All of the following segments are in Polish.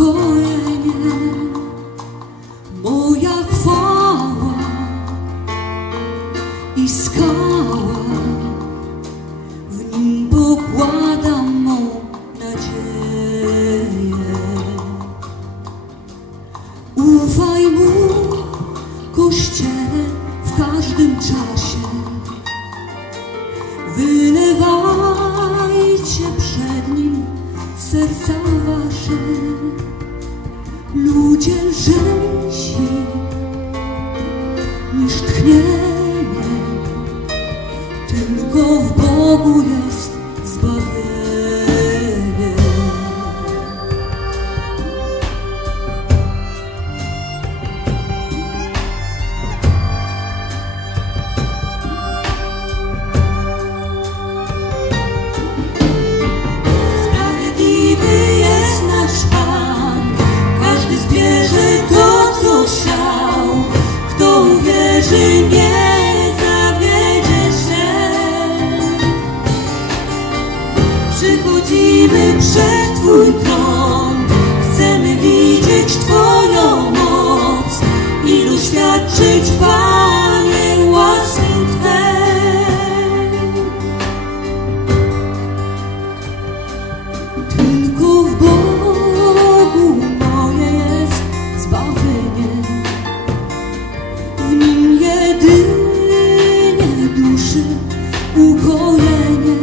ukojenie, moja chwała i skała, w nim pokładam mą nadzieję. Ufaj mu, Kościele, w każdym czasie, wylewajcie przed nim serca wasze. Ludzie lżejsi niż tchnienie, tylko w Bogu jest zbawienie. Nie zawiedzie się. Przychodzimy przed Twój tron, chcemy widzieć Twoją moc i doświadczyć, Panie, łaski Twej. Tylko w Bogu moje jest zbawienie, w nim jedynie duszy ukojenie.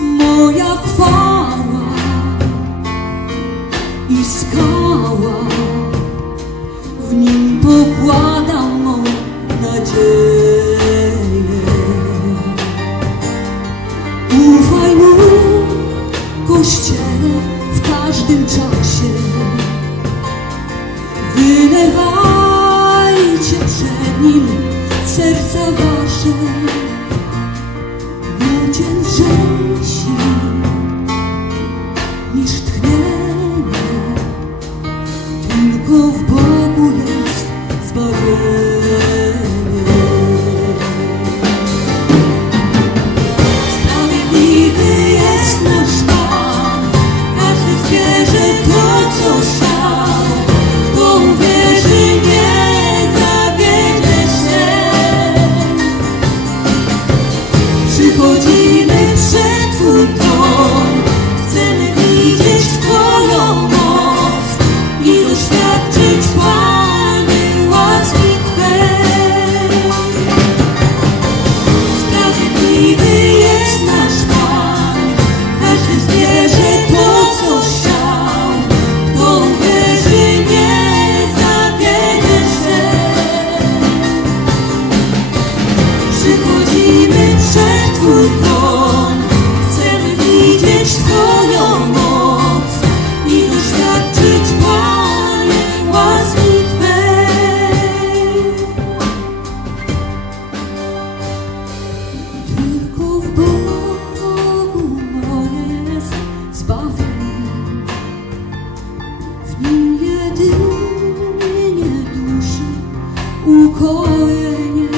Moja chwała i skała, w nim pokładam mą nadzieję. Ufaj mu, Kościele, w każdym czasie, wylewajcie przed nim serca wasze. Ludzie lżejsi niż tchnienie, tylko w Bogu jest zbawienie. Sprawiedliwy jest nasz Pan, każdy zbierze to, co siał. Kto uwierzy, nie zawiedzie się. Przychodzimy przed Twój tron, chcemy widzieć Twoją moc i doświadczyć, Panie, łaski Twej. Sprawiedliwy jest nasz Pan, każdy zbierze to, co siał. Kto uwierzy, nie zawiedzie się. Przychodzimy przed Twój tron, chcemy widzieć Twoją moc i doświadczyć, Panie, łaski Twej. Tylko w Bogu moje jest zbawienie, w nim jedynie duszy ukojenie.